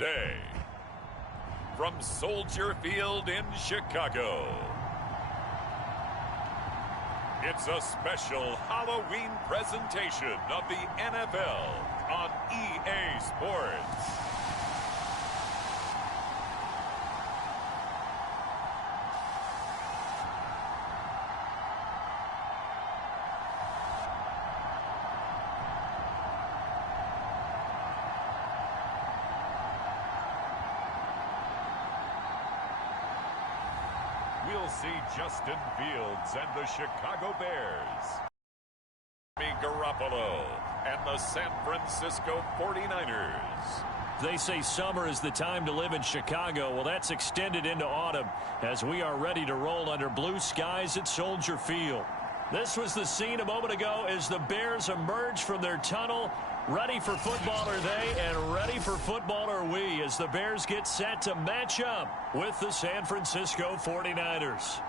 today, from Soldier Field in Chicago, it's a special Halloween presentation of the NFL on EA Sports. We'll see Justin Fields and the Chicago Bears, Jimmy Garoppolo and the San Francisco 49ers. They say summer is the time to live in Chicago. Well, that's extended into autumn as we are ready to roll under blue skies at Soldier Field. This was the scene a moment ago as the Bears emerged from their tunnel. Ready for football are they, and ready for football are we as the Bears get set to match up with the San Francisco 49ers.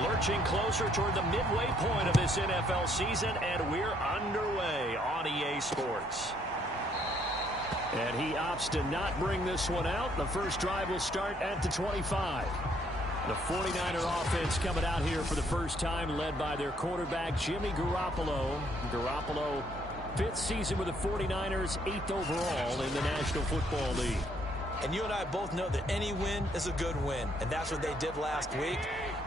Lurching closer toward the midway point of this NFL season, and we're underway on EA Sports. And he opts to not bring this one out. The first drive will start at the 25. The 49er offense coming out here for the first time, led by their quarterback, Jimmy Garoppolo. Garoppolo, 5th season with the 49ers, 8th overall in the National Football League. And you and I both know that any win is a good win, and that's what they did last week.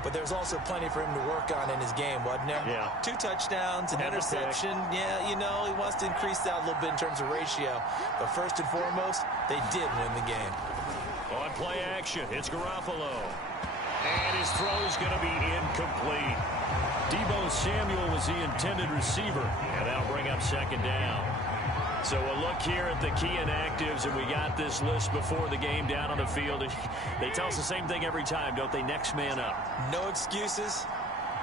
But there's also plenty for him to work on in his game, wasn't there? Yeah. 2 touchdowns, an interception. Yeah, you know, he wants to increase that a little bit in terms of ratio. But first and foremost, they did win the game. On play action, it's Garoppolo. And his throw's going to be incomplete. Deebo Samuel was the intended receiver. And that'll bring up second down. So we'll look here at the key inactives, and we got this list before the game down on the field. They tell us the same thing every time, don't they? Next man up. No excuses.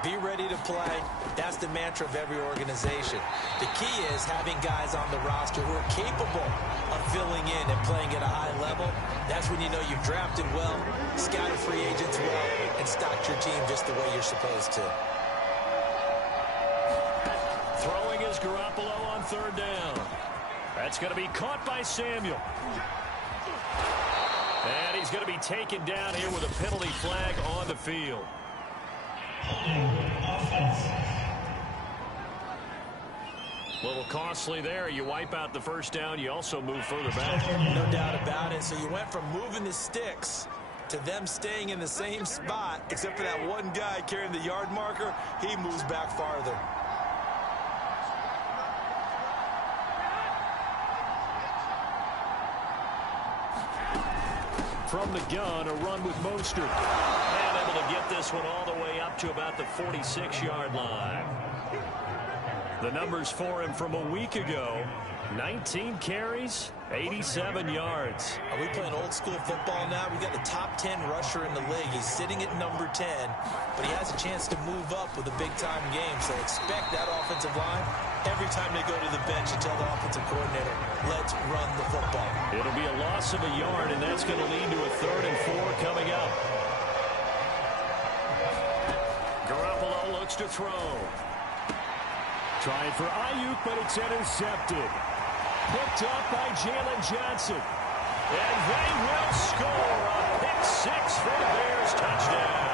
Be ready to play. That's the mantra of every organization. The key is having guys on the roster who are capable of filling in and playing at a high level. That's when you know you've drafted well, scouted free agents well, and stocked your team just the way you're supposed to. Throwing is Garoppolo on third down. That's going to be caught by Samuel. And he's going to be taken down here with a penalty flag on the field. A little costly there. You wipe out the first down. You also move further back. No doubt about it. So you went from moving the sticks to them staying in the same spot, except for that one guy carrying the yard marker. He moves back farther. From the gun, a run with Mostert. And able to get this one all the way up to about the 46-yard line. The numbers for him from a week ago, 19 carries, 87 yards. Are we playing old school football now? We got the top 10 rusher in the league. He's sitting at number 10, but he has a chance to move up with a big-time game. So expect that offensive line every time they go to the bench and tell the offensive coordinator, let's run the football. It'll be a loss of a yard, and that's going to lead to a 3rd and 4 coming up. Garoppolo looks to throw. Trying for Ayuk, but it's intercepted. Picked up by Jalen Johnson. And they will score a pick 6 for the Bears. Touchdown.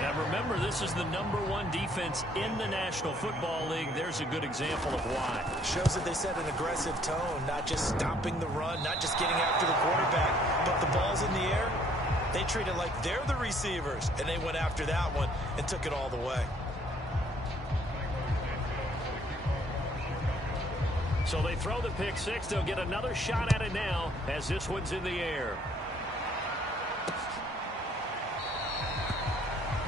Now remember, this is the #1 defense in the National Football League. There's a good example of why. Shows that they set an aggressive tone, not just stopping the run, not just getting after the quarterback, but the ball's in the air. They treat it like they're the receivers, and they went after that one and took it all the way. So they throw the pick 6. They'll get another shot at it now as this one's in the air.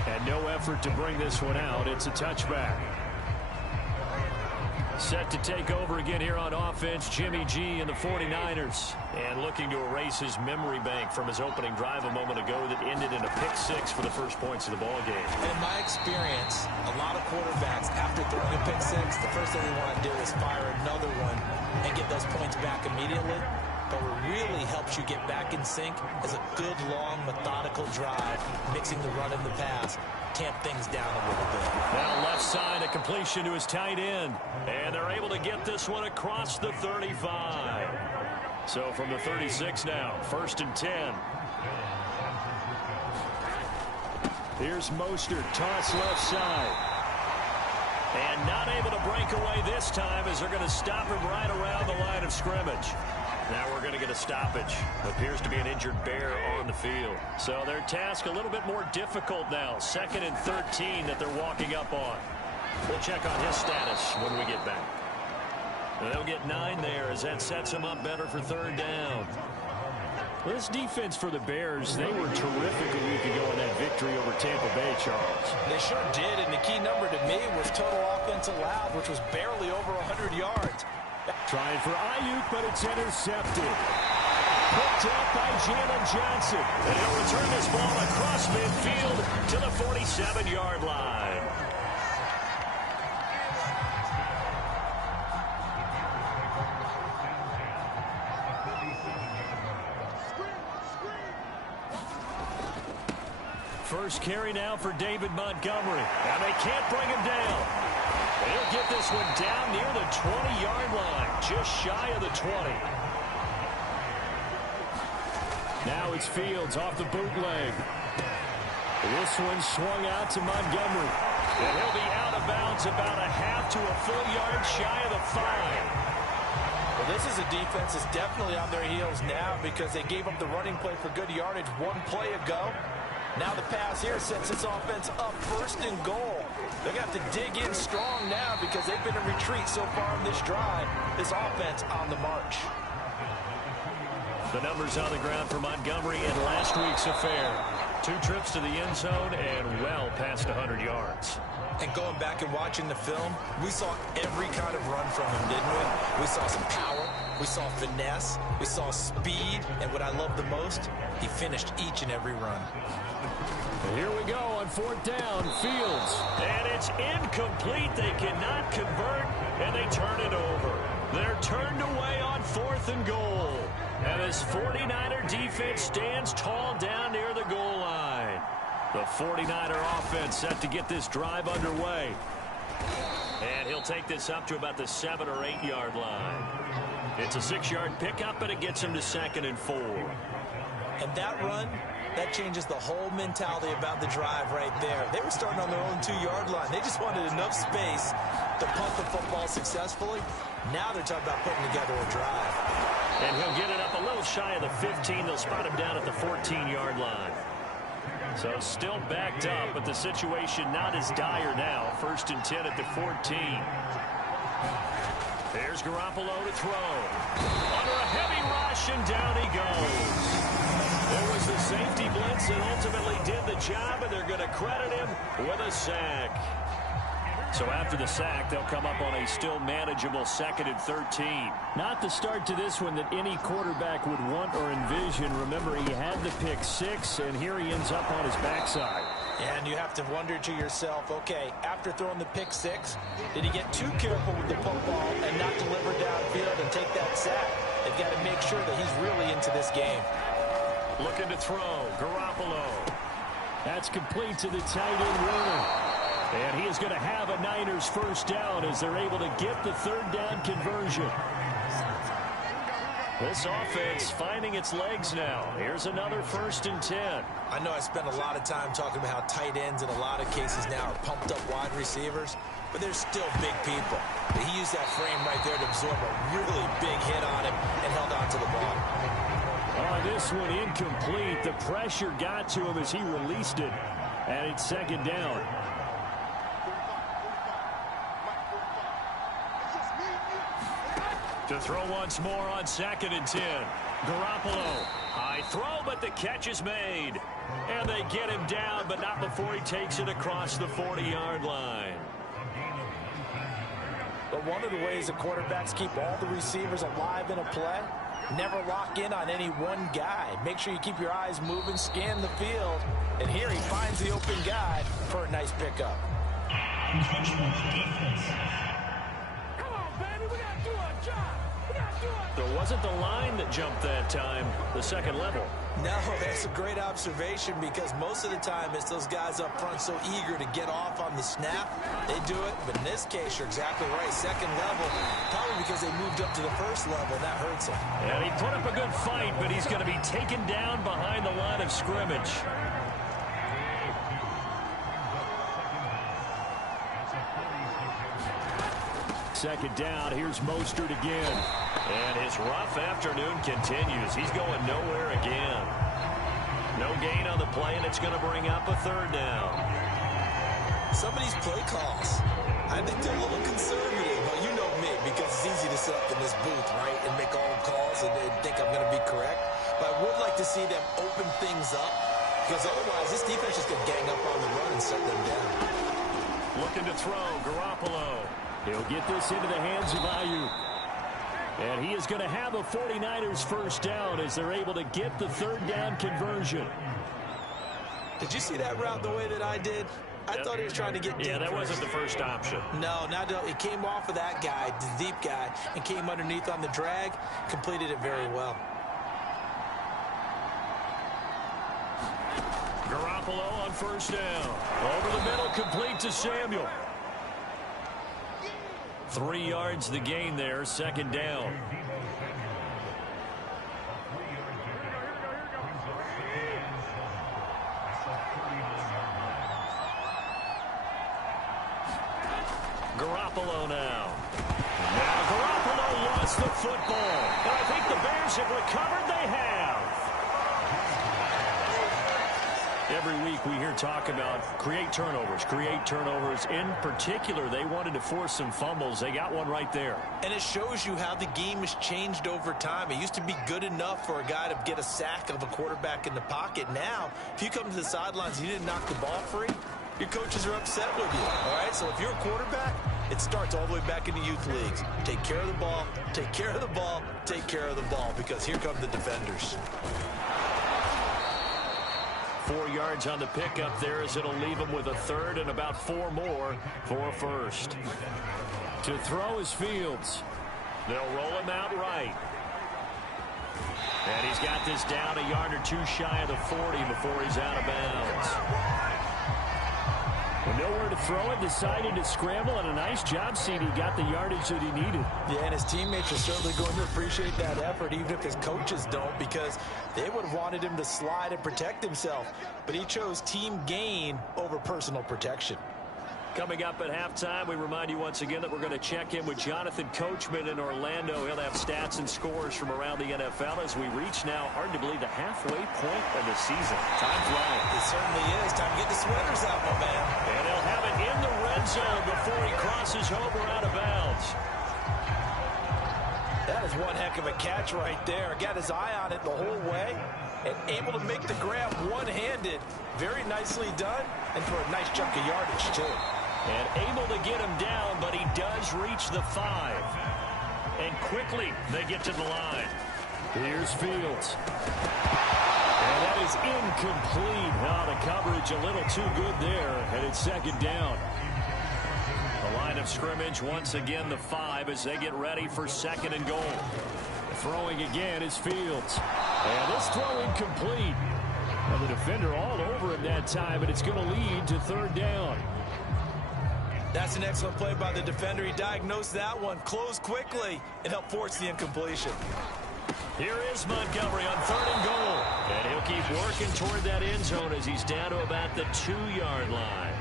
And no effort to bring this one out. It's a touchback. Set to take over again here on offense, Jimmy G and the 49ers. And looking to erase his memory bank from his opening drive a moment ago that ended in a pick-6 for the first points of the ball game. And in my experience, a lot of quarterbacks, after throwing a pick-6, the first thing they want to do is fire another one and get those points back immediately. But what really helps you get back in sync is a good, long, methodical drive, mixing the run and the pass. Tamp things down a little bit. Now left side, a completion to his tight end. And they're able to get this one across the 35. So from the 36 now, 1st and 10. Here's Mostert, toss left side. And not able to break away this time as they're going to stop him right around the line of scrimmage. Now we're going to get a stoppage. Appears to be an injured Bear on the field. So their task a little bit more difficult now. 2nd and 13 that they're walking up on. We'll check on his status when we get back. And they'll get 9 there as that sets them up better for 3rd down. Well, this defense for the Bears, they were terrific a week ago in that victory over Tampa Bay, Charles. They sure did, and the key number to me was total offense allowed, which was barely over 100 yards. Trying for Ayuk, but it's intercepted. Picked up by Jalen Johnson. And he'll return this ball across midfield to the 47-yard line. First carry now for David Montgomery. And they can't bring him down. And he'll get this one down near the 20-yard line, just shy of the 20. Now it's Fields off the bootleg. This one swung out to Montgomery. And he'll be out of bounds about a half to a full yard shy of the 5. Well, this is a defense that's definitely on their heels now because they gave up the running play for good yardage one play ago. Now the pass here sets this offense up 1st and goal. They're going to have to dig in strong now because they've been in retreat so far in this drive. This offense on the march. The numbers on the ground for Montgomery in last week's affair. 2 trips to the end zone and well past 100 yards. And going back and watching the film, we saw every kind of run from him, didn't we? We saw some power. We saw finesse. We saw speed. And what I love the most, he finished each and every run. And here we go on 4th down, Fields. And it's incomplete. They cannot convert, and they turn it over. They're turned away on 4th and goal. And this 49er defense stands tall down near the goal line. The 49er offense set to get this drive underway. And he'll take this up to about the 7 or 8 yard line. It's a 6-yard pickup, and it gets him to 2nd and 4. And that run, that changes the whole mentality about the drive right there. They were starting on their own 2-yard line. They just wanted enough space to punt the football successfully. Now they're talking about putting together a drive. And he'll get it up a little shy of the 15. They'll spot him down at the 14-yard line. So still backed up, but the situation not as dire now. 1st and 10 at the 14. There's Garoppolo to throw. Under a heavy rush, and down he goes. There was the safety blitz that ultimately did the job, and they're going to credit him with a sack. So after the sack, they'll come up on a still manageable 2nd and 13. Not the start to this one that any quarterback would want or envision. Remember, he had the pick 6, and here he ends up on his backside. And you have to wonder to yourself, okay, after throwing the pick 6, did he get too careful with the football and not deliver downfield and take that sack? They've got to make sure that he's really into this game. Looking to throw, Garoppolo. That's complete to the tight end, Werner. And he is going to have a Niners 1st down as they're able to get the 3rd down conversion. This offense finding its legs now. Here's another 1st and 10. I know I spent a lot of time talking about how tight ends in a lot of cases now are pumped up wide receivers, but they're still big people. He used that frame right there to absorb a really big hit on him and held on to the ball. Oh, this one incomplete. The pressure got to him as he released it, and it's 2nd down. To throw once more on 2nd and 10. Garoppolo. High throw, but the catch is made. And they get him down, but not before he takes it across the 40-yard line. But one of the ways the quarterbacks keep all the receivers alive in a play, never lock in on any one guy. Make sure you keep your eyes moving, scan the field. And here he finds the open guy for a nice pickup. It wasn't the line that jumped that time, the second level. No, that's a great observation because most of the time it's those guys up front so eager to get off on the snap. They do it, but in this case, you're exactly right. Second level, probably because they moved up to the first level. That hurts him. And he put up a good fight, but he's going to be taken down behind the line of scrimmage. Second down, here's Mostert again. And his rough afternoon continues. He's going nowhere again. No gain on the play, and it's going to bring up a third down. Some of these play calls, I think they're a little conservative, but you know me, because it's easy to sit up in this booth, right, and make all calls and think I'm going to be correct. But I would like to see them open things up, because otherwise this defense is going to gang up on the run and shut them down. Looking to throw, Garoppolo. He'll get this into the hands of Ayuk. And he is going to have a 49ers first down as they're able to get the third down conversion. Did you see that route the way that I did? I thought he was trying to get deep. Yeah, that wasn't the first option. No, it came off of that guy, the deep guy, and came underneath on the drag, completed it very well. Garoppolo on first down. Over the middle, complete to Samuel. 3 yards the gain there, second down. Garoppolo now. Now Garoppolo lost the football. And I think the Bears have recovered. They have. Every week we hear talk about create turnovers. In particular, they wanted to force some fumbles. They got one right there. And it shows you how the game has changed over time. It used to be good enough for a guy to get a sack of a quarterback in the pocket. Now, if you come to the sidelines and you didn't knock the ball free, your coaches are upset with you. All right, so if you're a quarterback, it starts all the way back in the youth leagues. Take care of the ball, take care of the ball, take care of the ball, because here come the defenders. 4 yards on the pickup there as it'll leave him with a third and about 4 more for a first. To throw is Fields. They'll roll him out right. And he's got this down a yard or two shy of the 40 before he's out of bounds. Well, nowhere to throw it, decided to scramble, and a nice job seeing he got the yardage that he needed. Yeah, and his teammates are certainly going to appreciate that effort, even if his coaches don't, because they would have wanted him to slide and protect himself. But he chose team gain over personal protection. Coming up at halftime, we remind you once again that we're going to check in with Jonathan Coachman in Orlando. He'll have stats and scores from around the NFL as we reach now, hard to believe, the halfway point of the season. Time flying. It certainly is. Time to get the sweaters out, my man. And he'll have it in the red zone before he crosses over out of bounds. That is one heck of a catch right there. Got his eye on it the whole way and able to make the grab one-handed. Very nicely done, and for a nice chunk of yardage, too. And able to get him down, but he does reach the 5. And quickly, they get to the line. Here's Fields. And that is incomplete. Now the coverage a little too good there, and it's second down. The line of scrimmage, once again, the 5 as they get ready for second and goal. Throwing again is Fields. And this throw incomplete. Well, the defender all over him that time, but it's going to lead to third down. That's an excellent play by the defender. He diagnosed that one, closed quickly, and helped force the incompletion. Here is Montgomery on third and goal. And he'll keep working toward that end zone as he's down to about the 2-yard line.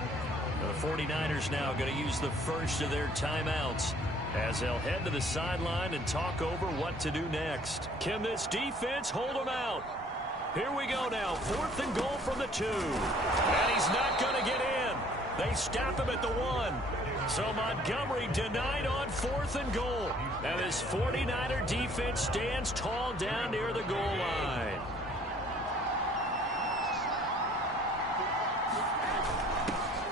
The 49ers now going to use the first of their timeouts as they'll head to the sideline and talk over what to do next. Can this defense hold them out? Here we go now. 4th and goal from the 2. And he's not going to get in. They stop him at the 1. So Montgomery denied on 4th and goal. And this 49er defense stands tall down near the goal line.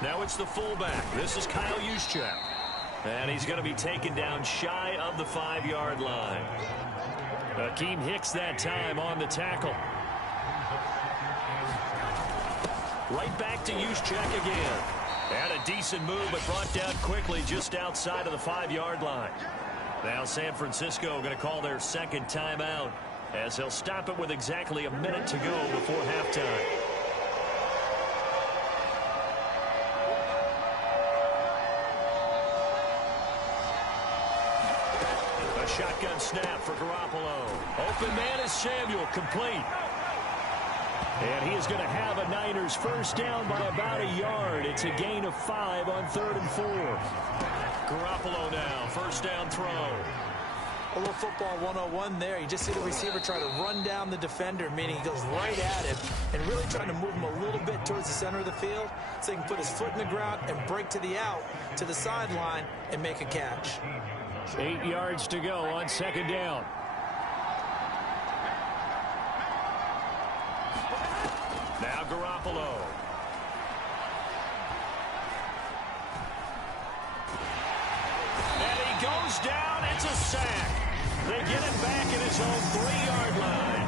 Now it's the fullback. This is Kyle Juszczyk. And he's going to be taken down shy of the 5-yard line. Akeem Hicks that time on the tackle. Right back to Juszczyk again. And a decent move, but brought down quickly just outside of the 5-yard line. Now San Francisco going to call their second timeout as they'll stop it with exactly a minute to go before halftime. A shotgun snap for Garoppolo. Open man is Samuel, complete. And he is going to have a Niners first down by about a yard. It's a gain of 5 on 3rd and 4. Garoppolo now, first down throw. A little football 101 there. You just see the receiver try to run down the defender, meaning he goes right at him and really trying to move him a little bit towards the center of the field so he can put his foot in the ground and break to the out, to the sideline, and make a catch. 8 yards to go on second down. Now Garoppolo. And he goes down. It's a sack. They get him back at his own 3-yard line.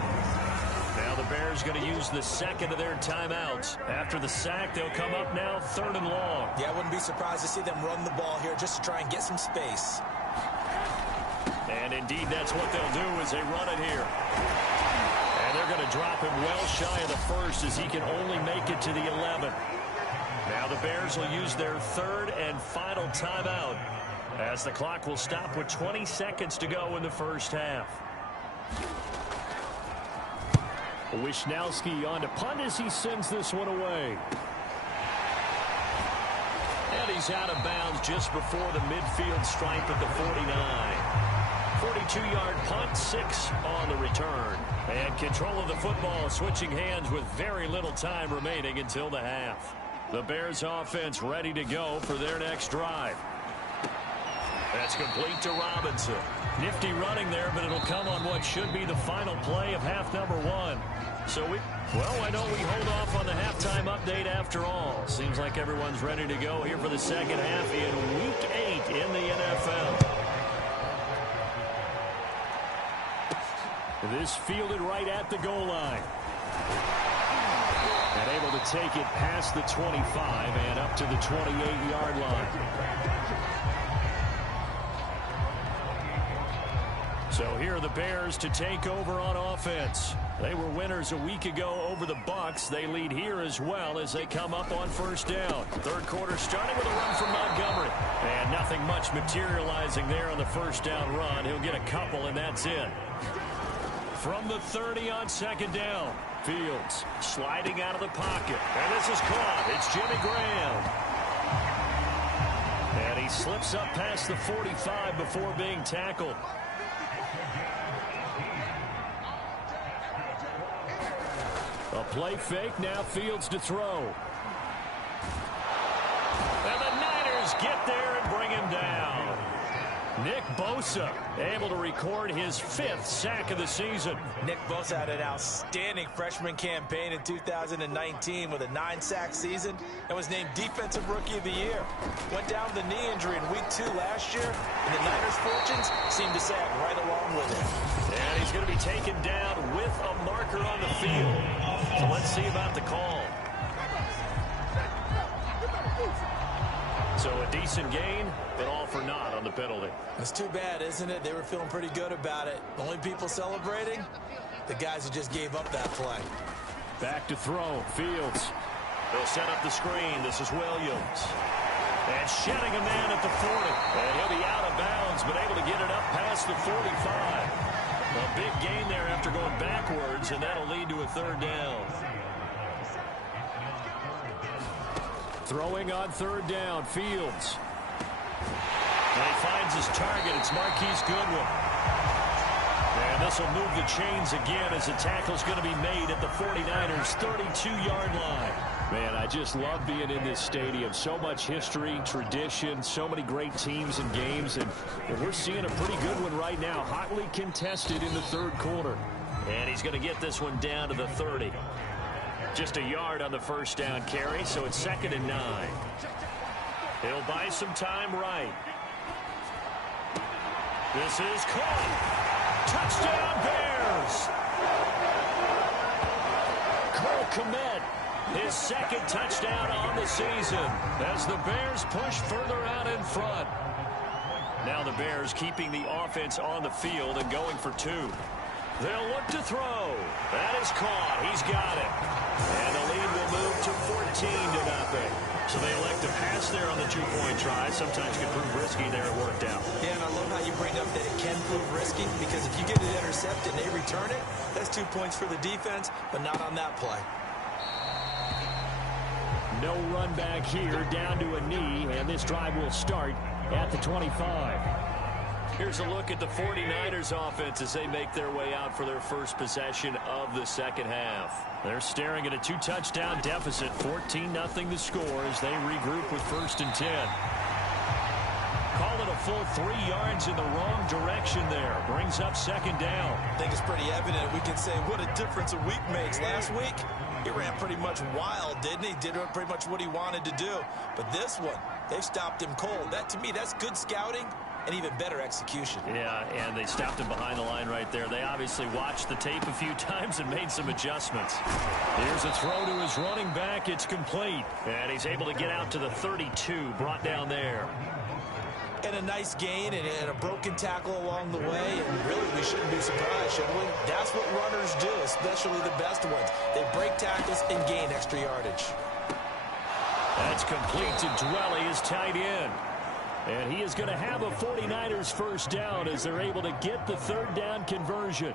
Now the Bears going to use the second of their timeouts. After the sack, they'll come up now 3rd and long. Yeah, I wouldn't be surprised to see them run the ball here just to try and get some space. And indeed, that's what they'll do as they run it here. And they're going to drop him well shy of the first as he can only make it to the 11. Now the Bears will use their 3rd and final timeout as the clock will stop with 20 seconds to go in the first half. Wishnowski on to punt as he sends this one away. And he's out of bounds just before the midfield stripe at the 49. 42-yard punt, 6 on the return. And control of the football switching hands with very little time remaining until the half. The Bears offense ready to go for their next drive. That's complete to Robinson. Nifty running there, but it'll come on what should be the final play of half number 1. So I know we hold off on the halftime update after all. Seems like everyone's ready to go here for the second half in Week 8 in the NFL. This fielded right at the goal line. And able to take it past the 25 and up to the 28-yard line. So here are the Bears to take over on offense. They were winners a week ago over the Bucs. They lead here as well as they come up on first down. Third quarter starting with a run from Montgomery. And nothing much materializing there on the first down run. He'll get a couple, and that's it. From the 30 on second down, Fields sliding out of the pocket. And this is caught. It's Jimmy Graham. And he slips up past the 45 before being tackled. A play fake, now Fields to throw. And the Niners get there and bring him down. Nick Bosa able to record his 5th sack of the season. Nick Bosa had an outstanding freshman campaign in 2019 with a 9-sack season and was named Defensive Rookie of the Year. Went down with a knee injury in Week 2 last year, and the Niners' fortunes seemed to sag right along with him. And he's going to be taken down with a marker on the field. So let's see about the call. So a decent gain, but all for naught on the penalty. It's too bad, isn't it? They were feeling pretty good about it. The only people celebrating, the guys who just gave up that play. Back to throw, Fields. They'll set up the screen. This is Williams. And shedding a man at the 40. And he'll be out of bounds, but able to get it up past the 45. A big gain there after going backwards, and that'll lead to a third down. Throwing on third down, Fields. And he finds his target. It's Marquise Goodwin. And this will move the chains again as the tackle's going to be made at the 49ers' 32-yard line. Man, I just love being in this stadium. So much history, tradition, so many great teams and games. And we're seeing a pretty good one right now, hotly contested in the third quarter. And he's going to get this one down to the 30. Just a yard on the first down carry, so it's 2nd and 9. He'll buy some time right. This is caught. Touchdown, Bears. Cole Kmet, his second touchdown on the season as the Bears push further out in front. Now the Bears keeping the offense on the field and going for two. They'll look to throw. That is caught. He's got it. And the lead will move to 14-0. So they elect to pass there on the two-point try. Sometimes can prove risky. There it worked out. Yeah, and I love how you bring up that it can prove risky, because if you get it intercepted and they return it, that's 2 points for the defense, but not on that play. No run back here, down to a knee, and this drive will start at the 25. Here's a look at the 49ers offense as they make their way out for their first possession of the second half. They're staring at a 2-touchdown deficit, 14-0 the score as they regroup with 1st and 10. Call it a full 3 yards in the wrong direction there. Brings up 2nd down. I think it's pretty evident. We can say what a difference a week makes. Last week, he ran pretty much wild, didn't he? Did pretty much what he wanted to do. But this one, they stopped him cold. That, to me, that's good scouting and even better execution. Yeah, and they stopped him behind the line right there. They obviously watched the tape a few times and made some adjustments. Here's a throw to his running back. It's complete. And he's able to get out to the 32, brought down there. And a nice gain and a broken tackle along the way. And really, we shouldn't be surprised, should we? That's what runners do, especially the best ones. They break tackles and gain extra yardage. That's complete to Dwelly, his tight end. And he is going to have a 49ers first down as they're able to get the 3rd down conversion.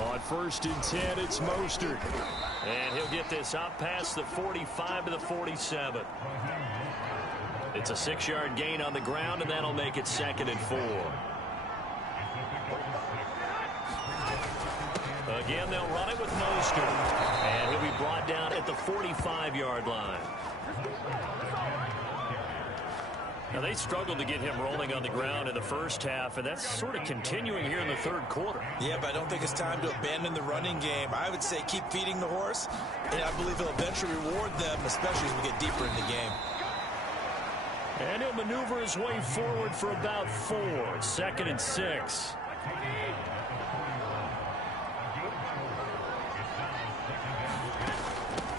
On 1st and 10, it's Mostert. And he'll get this up past the 45 to the 47. It's a 6-yard gain on the ground, and that'll make it 2nd and 4. Again, they'll run it with Mostert. And he'll be brought down at the 45-yard line. Now, they struggled to get him rolling on the ground in the first half, and that's sort of continuing here in the 3rd quarter. Yeah, but I don't think it's time to abandon the running game. I would say keep feeding the horse, and I believe he'll eventually reward them, especially as we get deeper in the game. And he'll maneuver his way forward for about 4. 2nd and 6.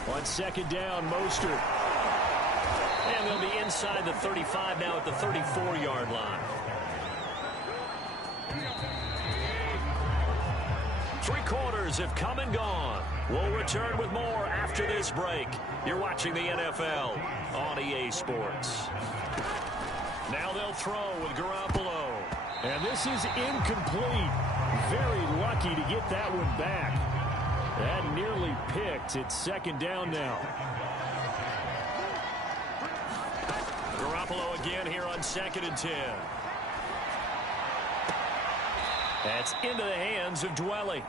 On 2nd down, Mostert. And they'll be inside the 35 now at the 34-yard line. 3 quarters have come and gone. We'll return with more after this break. You're watching the NFL on EA Sports. Now they'll throw with Garoppolo. And this is incomplete. Very lucky to get that one back. That nearly picked. It's 2nd down now. Garoppolo again here on 2nd and 10. That's into the hands of Dwelly.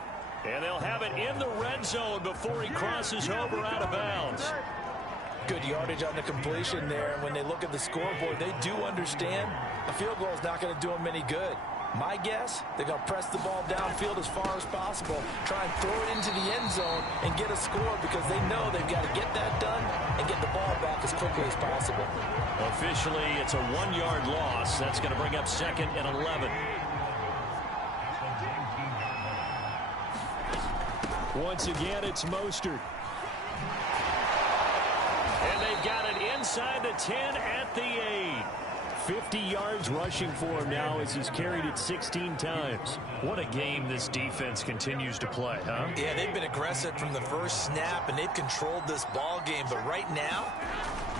And they'll have it in the red zone before he crosses over out of bounds. Good yardage on the completion there. And when they look at the scoreboard, they do understand a field goal is not going to do them any good. My guess, they're going to press the ball downfield as far as possible, try and throw it into the end zone and get a score, because they know they've got to get that done and get the ball back as quickly as possible. Officially, it's a 1-yard loss. That's going to bring up 2nd and 11. Once again, it's Mostert. And they've got it inside the 10 at the 8. 50 yards rushing for him now as he's carried it 16 times. What a game this defense continues to play, huh? Yeah, they've been aggressive from the first snap, and they've controlled this ball game. But right now,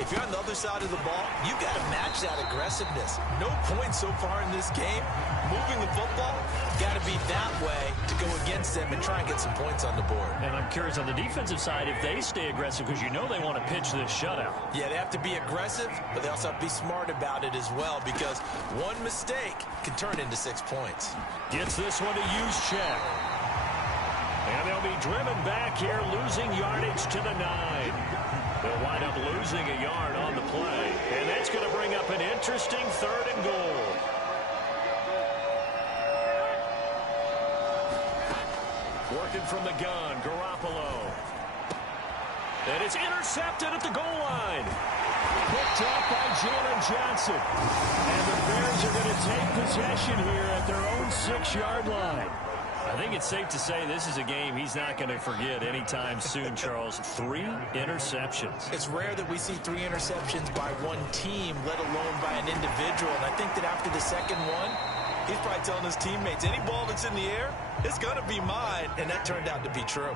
if you're on the other side of the ball, you've got to match that aggressiveness. No points so far in this game. Moving the football, got to be that way to go against them and try and get some points on the board. And I'm curious on the defensive side if they stay aggressive, because you know they want to pitch this shutout. Yeah, they have to be aggressive, but they also have to be smart about it as well, because one mistake can turn into 6 points. Gets this one to Juszczyk. And they'll be driven back here, losing yardage to the 9. They'll wind up losing a yard on the play. And that's going to bring up an interesting 3rd and goal. Working from the gun, Garoppolo. And it's intercepted at the goal line. Picked up by Jalen Johnson. And the Bears are going to take possession here at their own 6-yard line. I think it's safe to say this is a game he's not going to forget anytime soon, Charles. 3 interceptions. It's rare that we see 3 interceptions by one team, let alone by an individual. And I think that after the second one, he's probably telling his teammates, any ball that's in the air, it's going to be mine. And that turned out to be true.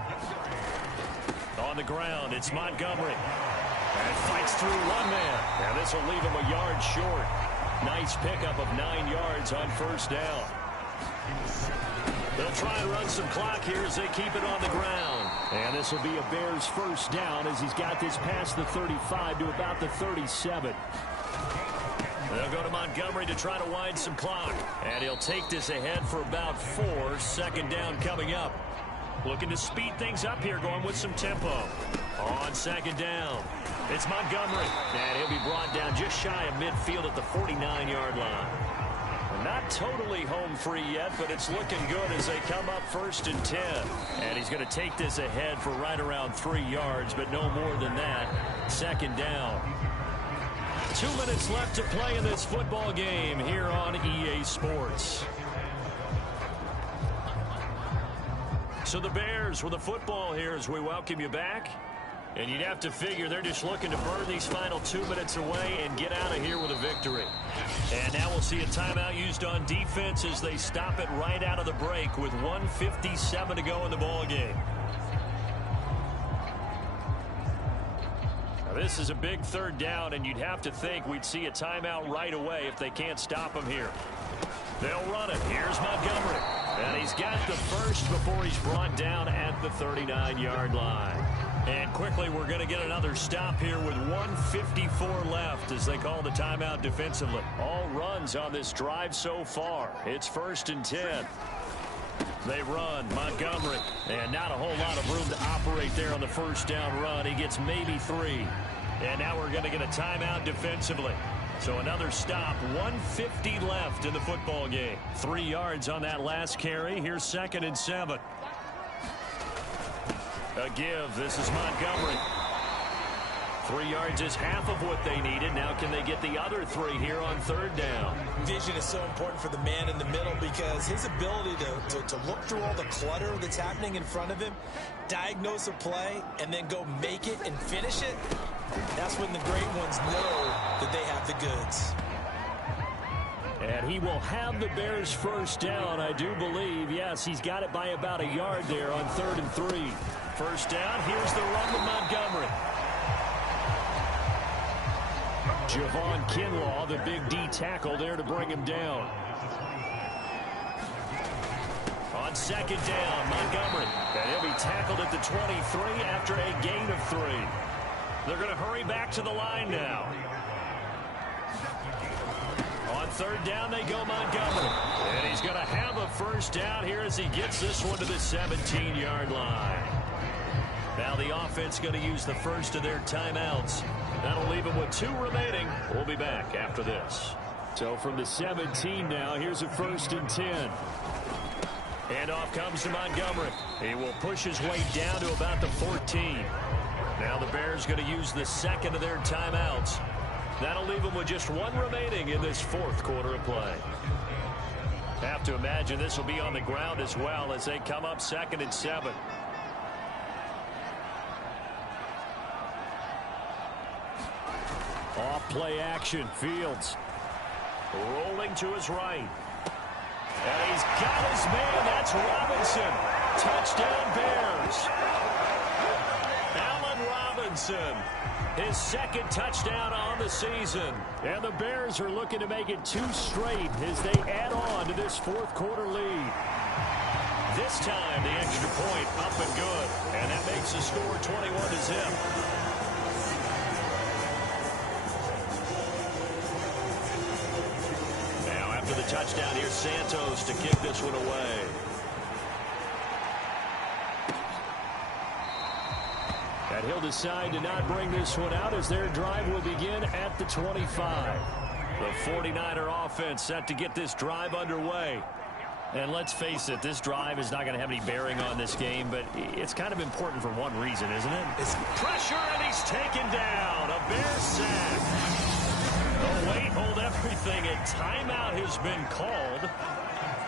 On the ground, it's Montgomery. And fights through one man. And this will leave him a yard short. Nice pickup of 9 yards on first down. They'll try and run some clock here as they keep it on the ground. And this will be a Bears first down as he's got this past the 35 to about the 37. They'll go to Montgomery to try to wind some clock. And he'll take this ahead for about 4. Second down coming up. Looking to speed things up here, going with some tempo. On second down, it's Montgomery. And he'll be brought down just shy of midfield at the 49-yard line. Not totally home free yet, but it's looking good as they come up 1st and 10. And he's going to take this ahead for right around 3 yards, but no more than that. Second down. 2 minutes left to play in this football game here on EA Sports. So the Bears with the football here as we welcome you back. And you'd have to figure they're just looking to burn these final 2 minutes away and get out of here with a victory. And now we'll see a timeout used on defense as they stop it right out of the break with 1:57 to go in the ball game. Now this is a big third down, and you'd have to think we'd see a timeout right away if they can't stop him here. They'll run it. Here's Montgomery. And he's got the first before he's brought down at the 39-yard line. And quickly, we're going to get another stop here with 1:54 left as they call the timeout defensively. All runs on this drive so far. It's 1st and 10. They run Montgomery. And not a whole lot of room to operate there on the first down run. He gets maybe 3. And now we're going to get a timeout defensively. So another stop, 1:50 left in the football game. 3 yards on that last carry. Here's 2nd and 7. A give. This is Montgomery. 3 yards is half of what they needed. Now can they get the other 3 here on 3rd down? Vision is so important for the man in the middle because his ability to look through all the clutter that's happening in front of him, diagnose a play, and then go make it and finish it, that's when the great ones know that they have the goods. And he will have the Bears first down, I do believe. Yes, he's got it by about a yard there on 3rd and 3. First down, here's the run with Montgomery. Javon Kinlaw, the big D tackle there to bring him down. On 2nd down, Montgomery. And he'll be tackled at the 23 after a gain of 3. They're going to hurry back to the line now. On 3rd down, they go Montgomery. And he's going to have a first down here as he gets this one to the 17-yard line. Now the offense going to use the first of their timeouts. That'll leave them with 2 remaining. We'll be back after this. So from the 17 now, here's a 1st and 10. And off comes to Montgomery. He will push his way down to about the 14. Now the Bears going to use the 2nd of their timeouts. That'll leave them with just 1 remaining in this 4th quarter of play. Have to imagine this will be on the ground as well as they come up 2nd and 7. Off play action. Fields rolling to his right. And he's got his man. That's Robinson. Touchdown Bears. Allen Robinson. His 2nd touchdown on the season. And the Bears are looking to make it 2 straight as they add on to this 4th quarter lead. This time the extra point up and good. And that makes the score 21-0. The touchdown here, Santos to kick this one away. And he'll decide to not bring this one out as their drive will begin at the 25. The 49er offense set to get this drive underway. And let's face it, this drive is not going to have any bearing on this game, but it's kind of important for one reason, isn't it? It's pressure, and he's taken down. A Bear sack. Oh, wait, hold everything. A timeout has been called.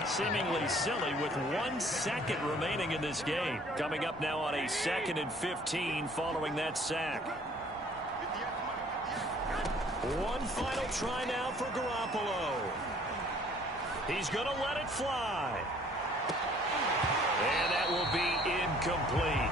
Seemingly silly with 1 second remaining in this game. Coming up now on a 2nd and 15 following that sack. One final try now for Garoppolo. He's going to let it fly. And that will be incomplete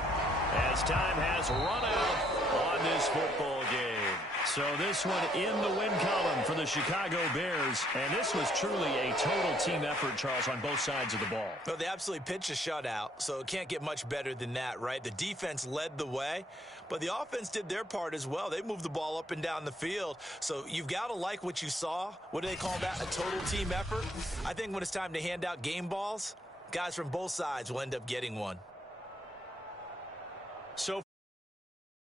as time has run out on this football game. So this one in the win column for the Chicago Bears. And this was truly a total team effort, Charles, on both sides of the ball. Well, they absolutely pitched a shutout, so it can't get much better than that, right? The defense led the way, but the offense did their part as well. They moved the ball up and down the field. So you've got to like what you saw. What do they call that? A total team effort? I think when it's time to hand out game balls, guys from both sides will end up getting one. So